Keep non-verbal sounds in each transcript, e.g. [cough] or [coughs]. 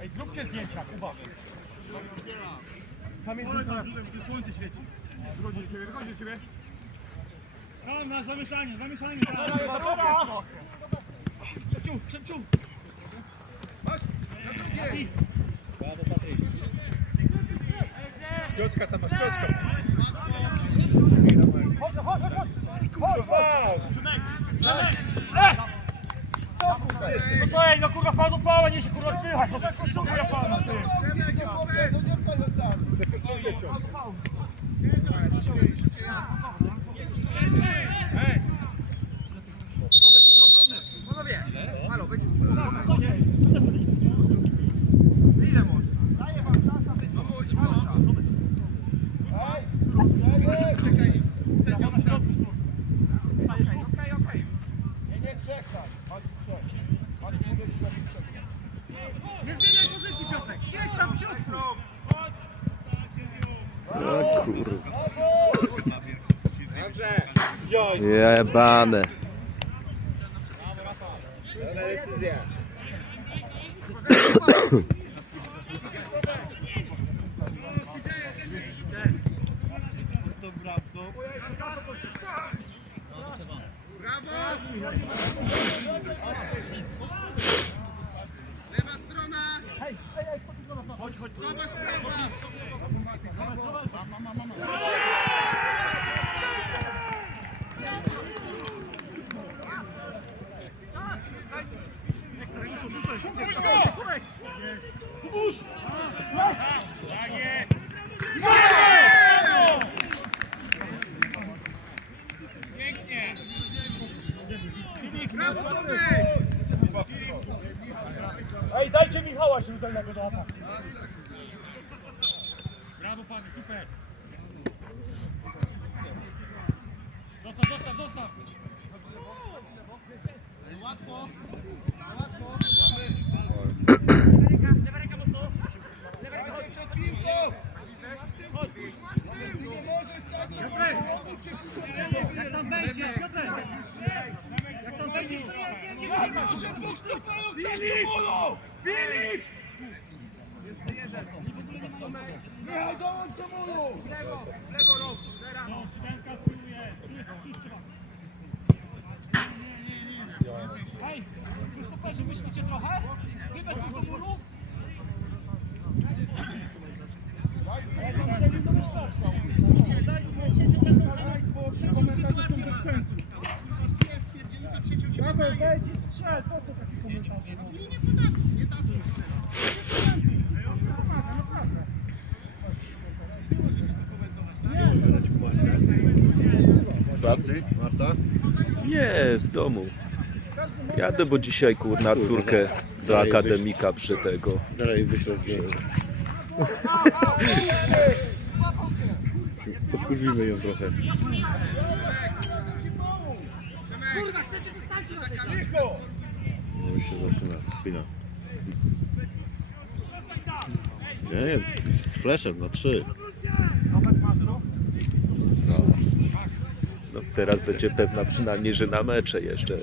Ej, zróbcie zdjęcia, Kuba. Tam jest Olej, tu słońce świeci. Wychodzi do ciebie, wychodzi do ciebie. Tam na zamieszanie, zamieszanie. Przeciął, przeciął. Masz! Na drugie! Piotrka, tam masz Piotrka. Chodź, chodź, chodź, chodź. Kurwa! Przemek, Przemek! E! Co kurwa? No co ej, no kurwa, do fała, nie się kurwa odpychać, no ja pana, ty. Ej! Ej! Nie, nie czekaj! Mati, czekaj. Mati, mówię ci, Mati, czekaj. Nie zmieniaj pozycji, Piotrek! Siedź tam w środku! O kurwa. Brawo! Jebane. Lewa [coughs] strona! Chodź, chodź. Zobacz prawa! Kubuś! Tak jest! Pięknie! Brawo, Tomek! Ej, dajcie Michała źródelnego do ataku. Brawo panie, super. Zostaw, zostaw, zostaw. Łatwo! Łatwo! Lewa ręka mocno. Lewa ręka Dajcie przed piłką! Ty nie możesz stać na piłką! Jak tam wejdziesz, Piotrek! Jak tam wejdziesz, to nie, nie, nie, Ja może dwóch stoperów stać do bólu! Filip! Niechaj dołącz do bólu! w lewo! W lewo rąk! Teraz! No, Sztenka spróbuje. Tu jest, tu jest trzeba. Hej, wy stoperzy myślicie trochę? Wybierz do muru. Ej, tam strzelił, to byś klaskał. Paweł, wejdź i strzel, po co taki komentarz? Nie podadzą, nie dadzą Pracy, Marta? Nie, w domu. Jadę, bo dzisiaj kurna córkę do akademika przy tego. Dalej wyślę zdjęcie. Podkurwimy ją trochę. Kurwa, chcecie wystańcie na tego! No już się zaczyna, spina. Nie, z fleszem na trzy. No. No, teraz będzie pewna przynajmniej, że na mecze jeszcze.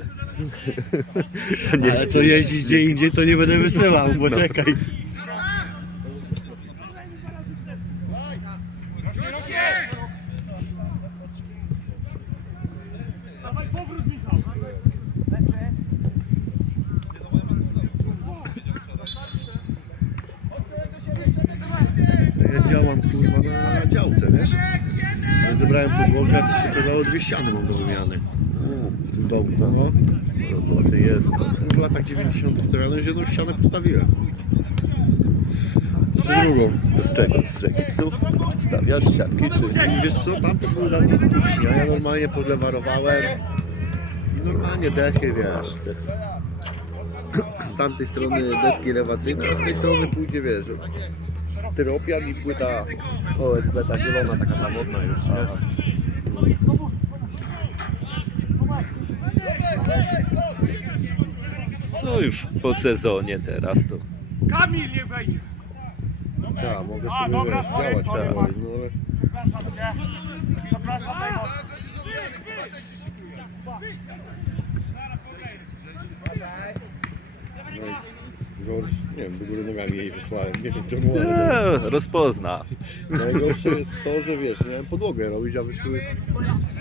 Ale to jeździć gdzie indziej to nie będę wysyłał, bo czekaj. Dawaj powrót, Michał. Lecę. Ja działam kurwa na działce, wiesz? Ja a się okazało dwie ściany mam do wymiany. W tym domu, no. Roboty jest. W latach 90. stawiałem, że jedną ścianę postawiłem. Czy drugą. To z czego? Z regipsów? Stawiasz siatki czy... I wiesz co, tamte były dla mnie skutki, a ja normalnie podlewarowałem i normalnie dechy, wiesz, te, z tamtej strony deski elewacyjne, a z tej strony pójdzie, wiesz, tyropian i płyta OSB, ta zielona, taka ta modna już, nie? No już po sezonie teraz to... Kamil nie wejdzie. Tak, mogę A, sobie, dobra, wiesz, sorry, działać sorry, powoli, no ale... Przepraszam cię. Przepraszam. No i gorsz, nie wiem, do góry nogami jej wysłałem, nie wiem czemu, ale rozpozna. najgorsze jest to, że wiesz, miałem podłogę robić, a wyszły,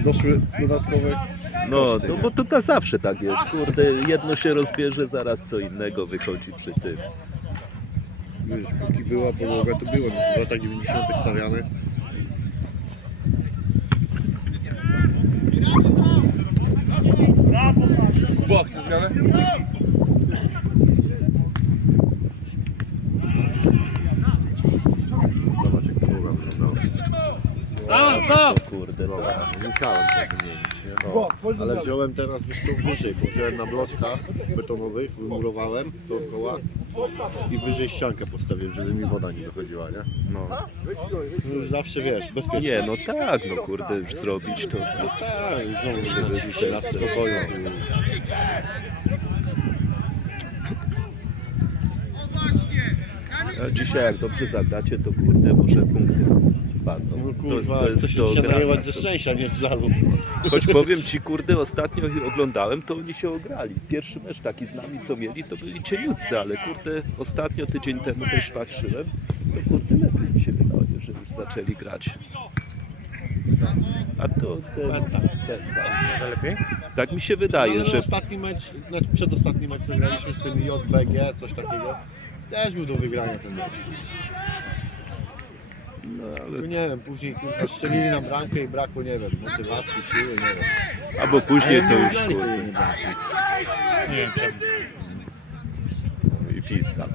doszły dodatkowe No, koszty. no bo to, to zawsze tak jest. Kurde, jedno się rozbierze, zaraz co innego wychodzi przy tym. Wiesz, póki była podłoga, to byłem w latach 90. stawiany. Brawo, Boks zmianę? Zobacz jak podłoga wyglądała. Sam, sam. Kurde, No, no. musiałem to wymienić, nie? Ale wziąłem teraz już to wyżej, bo wziąłem na bloczkach betonowych, wymurowałem dookoła i wyżej ściankę postawiłem, żeby mi woda nie dochodziła, nie? no. No zawsze wiesz, bezpiecznie. Nie, no tak, no kurde, już zrobić to. No tak, znowu Żeby żeby 30 lat serce- spokoju. A dzisiaj jak dobrze zagracie, to kurde, może punkty padną. No To- kurwa, to jest coś do się ze szczęścia, nie z żalu. Choć [laughs] powiem ci, kurde, ostatnio ich oglądałem, to oni się ograli. Pierwszy mecz taki z nami, co mieli, to byli cieniutcy, ale kurde, ostatnio tydzień temu też patrzyłem, to kurde, lepiej mi się wydaje, że już zaczęli grać. A to ten, ten, Że lepiej? tak mi się No, wydaje, ale że ostatni mecz, znaczy przedostatni mecz co graliśmy z tym JBG, coś takiego, też był do wygrania ten mecz. No, ale, No nie wiem, później kurwa strzelili na bramkę i brakło, nie wiem, motywacji, siły, nie wiem. albo później to już bramki. Nie wiem czemu. i pizda.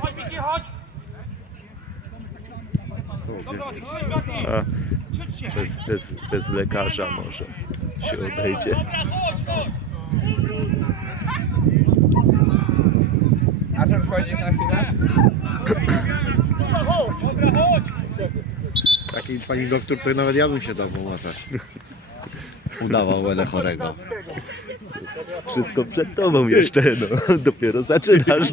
Chodź Miki, chodź. Dobra, ty krzycz Miki. A, Krzyczcie. Bez, bez, bez lekarza może się chodź. A czym wchodzisz na chwilę? Dobra, chodź. Dobra, chodź. Takiej pani doktor, to nawet ja bym się dał pomacać. Udawał będę chorego. Wszystko przed tobą jeszcze, no. Dopiero zaczynasz.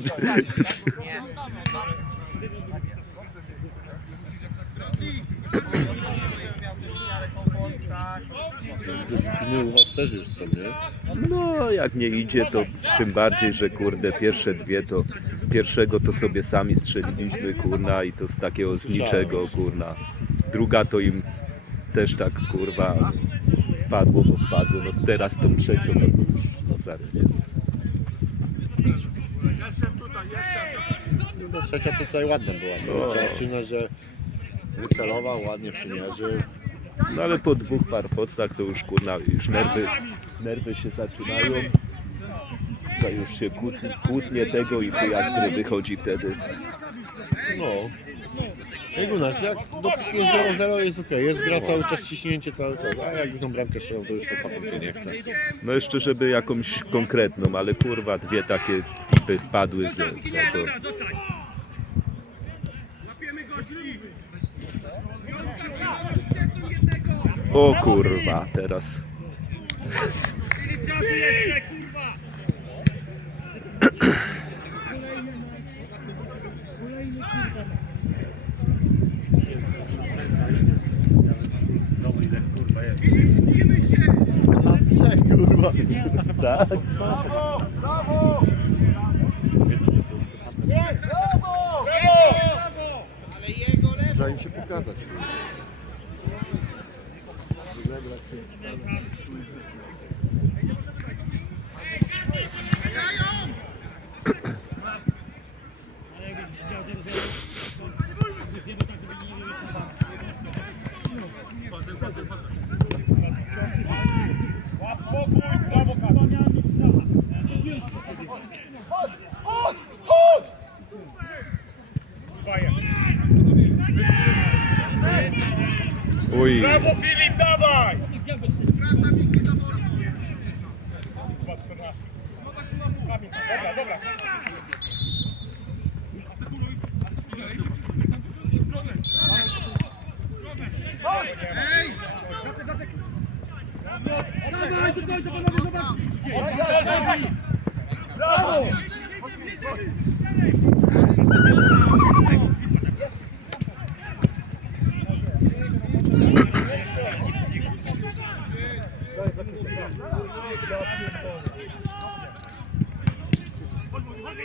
Dyscypliny u was też już są, nie? No, jak nie idzie, to tym bardziej, że kurde, pierwsze dwie to pierwszego to sobie sami strzeliliśmy, kurna, i to z takiego z niczego, kurna. Druga to im też tak, kurwa, wpadło, bo wpadło. No teraz tą trzecią to już, no zaraz. No, trzecia tutaj ładna była. No. Przyznać, że wycelował, ładnie przymierzył. No ale po dwóch farfocach to już, kurna, już nerwy, nerwy się zaczynają. To już się kłótnie, kłótnie tego i pijaskry wychodzi wtedy. No. Jak u nas, jak jest 0-0 jest ok, jest gra cały czas, ciśnięcie cały czas, a jak już tą bramkę strzelą, to już chłopakom się nie chce. No jeszcze żeby jakąś konkretną, ale kurwa dwie takie tipy wpadły, że Zostań. o kurwa, teraz Filip, czasu jeszcze, kurwa. Nas trzech, kurwa. tak? Trzeba im się pokazać. Uj, Brawo Filip, dawaj! Dobra, dobra. Dawaj, do końca panowie, zobaczcie! Brawo!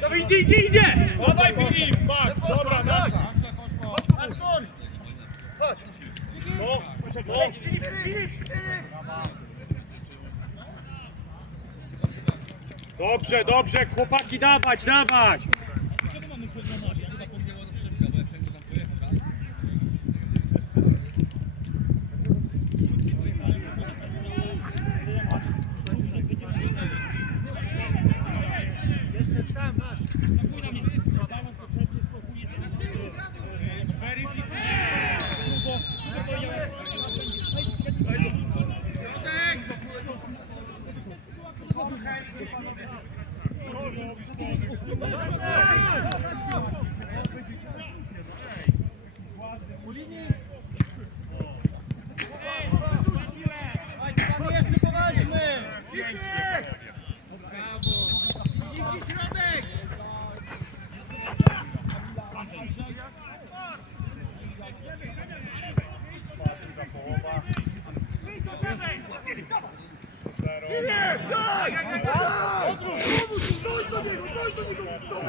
Dawaj, idzie, idzie, idzie! Dawaj Filip, Max, dobra, nasza. No, no. Dobrze, dobrze, chłopaki, dawać, dawać! Don't, don't.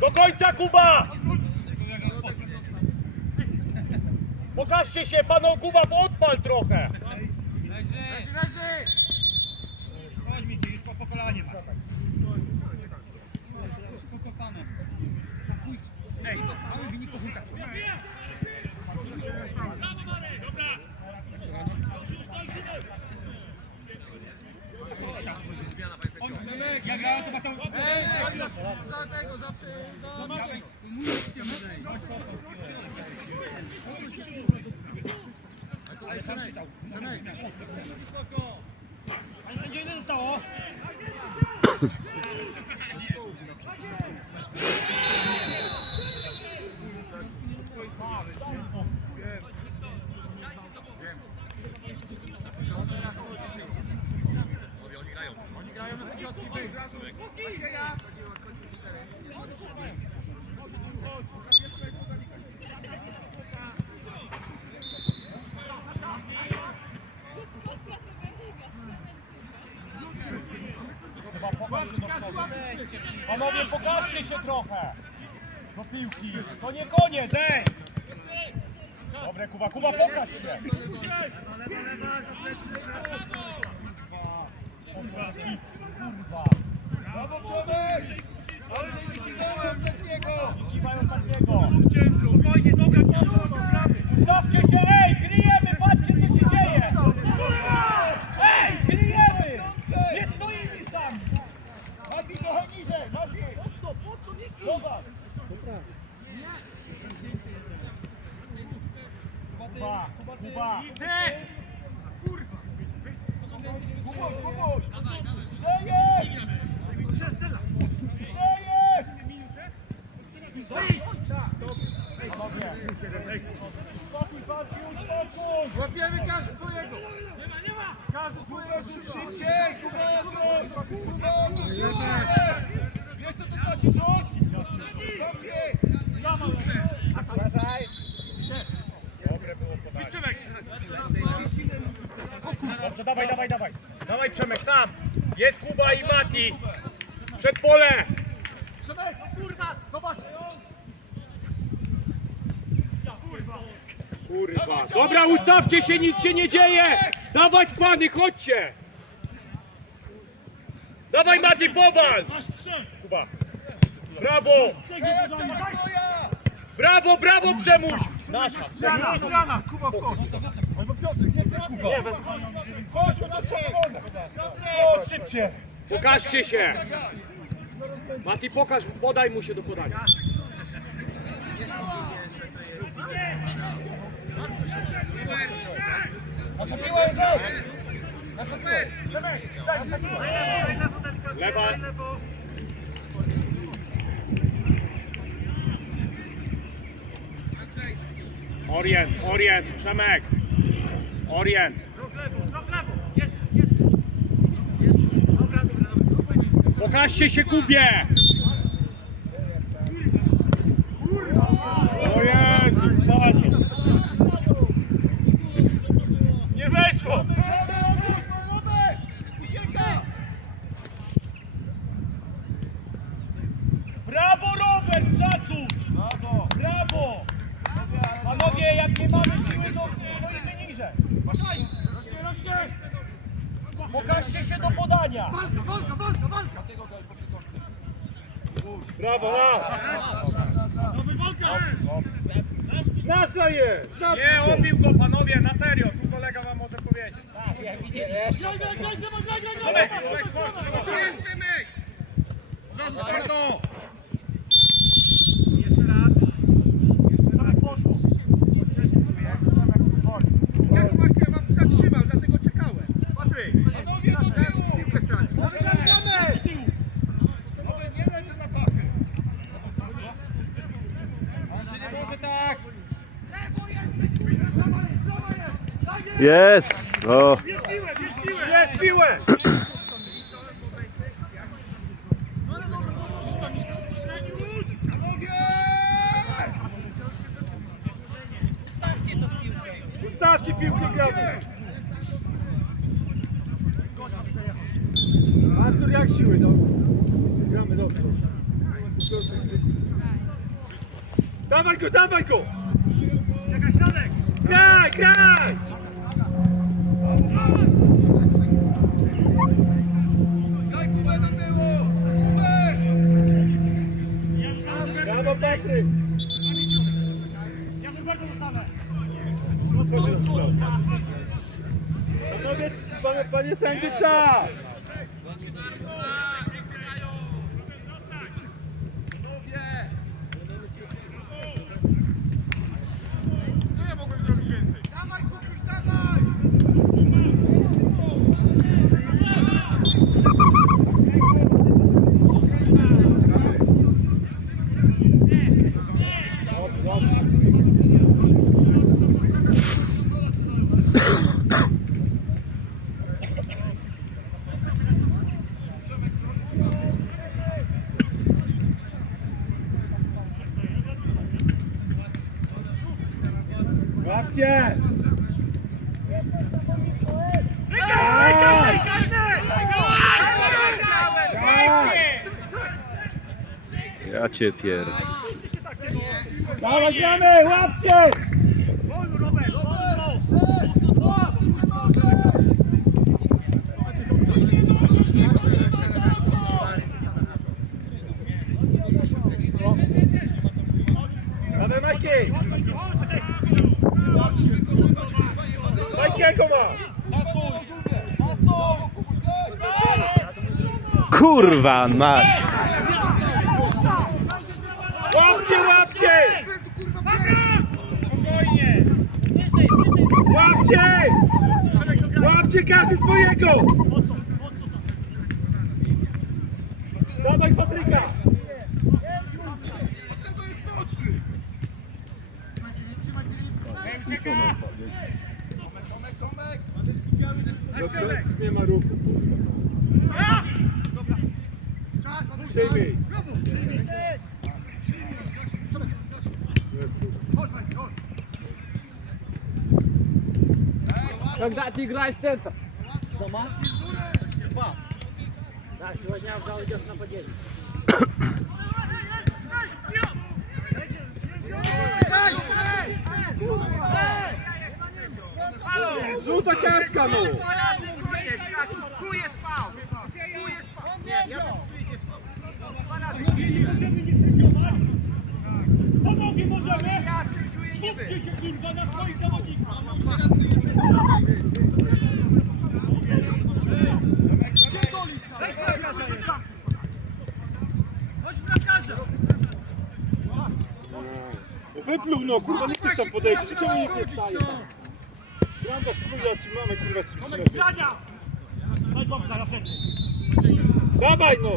Do końca Kuba! Pokażcie się, panu Kuba, odpal trochę! Leży, leży! Chodź mi, już po pokolanie masz. Ej, mamy wyniku Ja grałem to batał... Ale ile zostało? Panowie, pokażcie się trochę! Do piłki. To nie koniec, ej! Dobre, Kuba, Kuba, pokaż się! Kurwa! Brawo, Przemek! Dobrze, nie kiwałem ostatniego! Nie kiwają ostatniego! Spokojnie, dobra, dobra, Ustawcie się, ej! Kryjemy, patrzcie, co się dzieje! Ej, kryjemy! Nie stoimy sami! Mati, trochę niżej, Mati! Po co, po co, Miki? Zobacz! Kuba, Kuba, Kuba. Kubuś, Kubuś! Źle jest! Źle jest! Spokój, walczy, uspokój! Łapiemy każdy swojego! Nie ma, nie ma! Każdy swojego! Szybciej! Kuba, Kuba! Kuba, Wiesz co to znaczy rząd? Lepiej! Uważaj. Dobrze, dawaj, dawaj, dawaj. Dawaj Przemek, sam. Jest Kuba i Mati. Przed pole. Przemek, kurwa! Zobacz! Kurwa. Dobra, ustawcie się, nic się nie dzieje. Dawać pany, chodźcie. Dawaj Mati, powal. Kuba. Brawo. Brawo, brawo Przemuś. Nasza. Kuba wchodź! Albo Piotrek, nie Kuba! Chodź tu do przodu! Chodź szybciej! Pokażcie się. Mati, pokaż, podaj mu się do podania. Lewa. Orient, orient, Przemek. Orient. Pokażcie się Kubie! O Jezus, Panie! Nie weszło! Robert, odłóż, Robert! Ucieka! Brawo Robert, szacun! Brawo! Brawo! Panowie, jak nie mamy siły, to stoimy niżej. Rośnie, rośnie! Pokażcie Walka, walka, walka, walka! Brawo, na! Nasza jest! Nie, obił go panowie, na serio. Tu kolega wam może powiedzieć. Jaką akcję wam zatrzymał, dlatego czekałem. Patryk, Panowie, do tyłu! piłkę stracił. Robert, nie lecę na pachę! Może tak. Jest! O, Jest piłę! Ustawcie piłkę gramy! Artur, jak siły? No? Gramy dobrze. Dawaj go, dawaj go! Czekaj, środek! Graj, graj! Daj Kubę do tyłu! Kubę! Brawo Patryk! Co się stało? Panowie, panie, sędziu, czas! Co ja mogłem zrobić więcej? Dawaj, Kubuś, dawaj! Łapcie! Ja cię pierd... Dawaj, gramy! Łapcie! Majkiego ma! Kurwa mać! Łapcie, łapcie! Spokojnie. Łapcie! Łapcie każdy swojego! Когда ты играешь в центр? Дома? Два. Да, сегодня Авдал идет в нападение. Żółta kartka no! Tu jest faul! Tu jest faul! Nie, ja decydujecie faul. Dwa razy. Pomogi możemy! Skupcie się kurwa na swoich zawodnikach! Wypluł no kurwa, niech ktoś tam podejdzie. Czemu nikt nie wstaje? Bramkarz chuja, trzymamy kurwa trzymamy. Grania! No dobrze, na plecy. Dawaj no!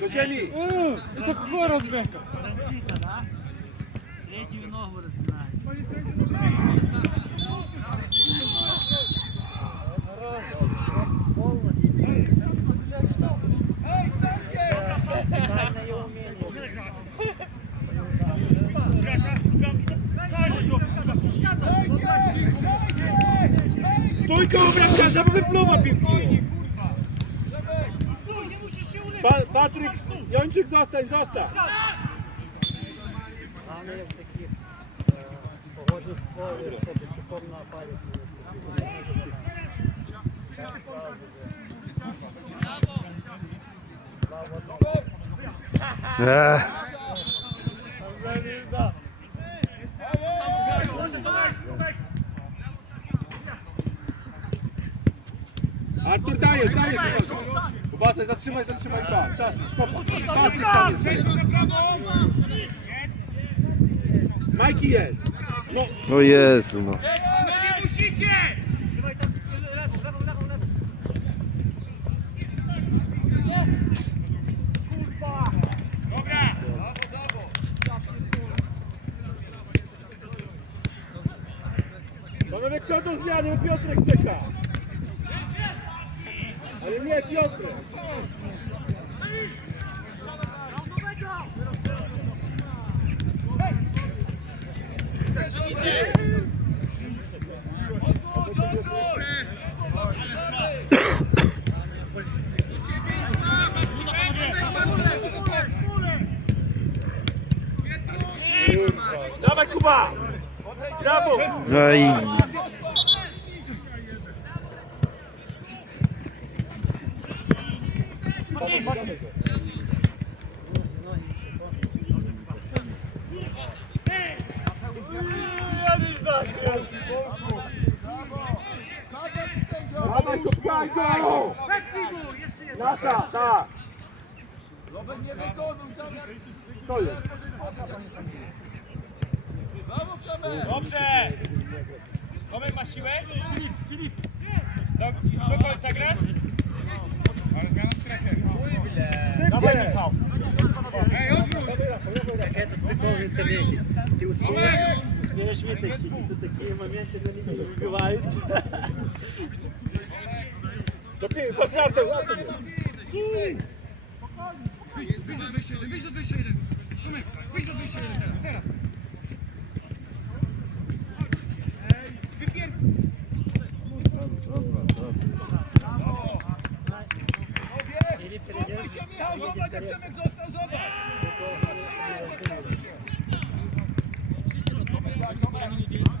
До Джалі. І так хворо вже. Францика, да? Третью ногу розминає. Стойка, обряд, каза, бе плова пивки! Patryk, Jończyk zostań, zostań. Mamy w takich pogodnych porach, żeby przypomniał parę. Eee. Artur, dajesz, dajesz! Kubasek, zatrzymaj, zatrzymaj tam. Czas, jest. Majki jest! No, O Jezu no. Nie musicie! Trzymaj tam lewą, lewą, lewą, lewą. Kurwa! Dobra! panowie, kto to zjadł? Piotrek czeka! Ale nie, Piotrek! Dawaj Kuba! Brawo! Aj. Dawaj Kubka! Nasza, tak! Robert nie wykonuj, zamiast... To jest. Brawo Przemek! Dobrze! Tomek masz siłę? Filip, Filip! Do, do końca grasz? Ale zmiana strefy. Dawaj Michał! To pięknie, patrz na to, Wyjdź do 21 teraz, teraz. Zobacz się Michał, zobacz jak Przemek został, zobacz! Zobacz, Przemek został!